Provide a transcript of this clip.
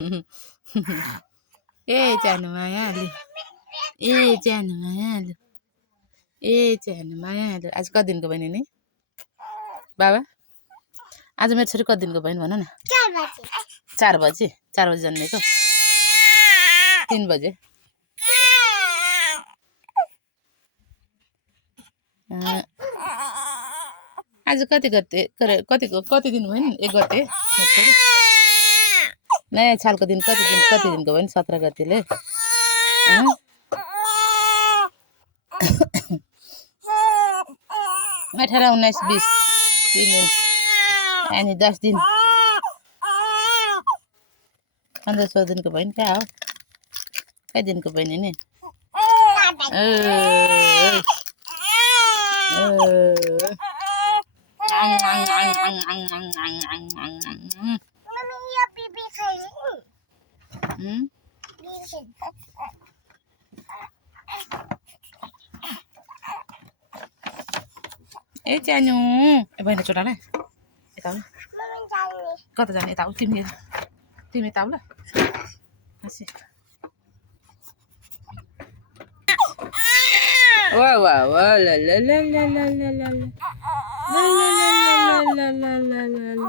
ए जानु मायालु ए जानु मायालु ए जानु मायालु आज कति दिनको बहिनी नि बाबा आज मेरो छोरी कति दिनको बहिनी भन न 4 बजे 4 बजे जन्मेको 3 बजे आज कति गते कति दिन भयो नि 1 गते नयाँ सालको दिन कति दिनको भयो नि 17 गतेले 18 19 20 3 दिन अनि 10 दिन 15-16 दिनको भयो नि क्या हो कति दिनको बहिनी नि ए जानु ए बहिनी छोटा न यता कता जाने यता तिमी यता ल वाह वाह वाह ला ला ला ला ला ला ला ला ला ला ला ला ला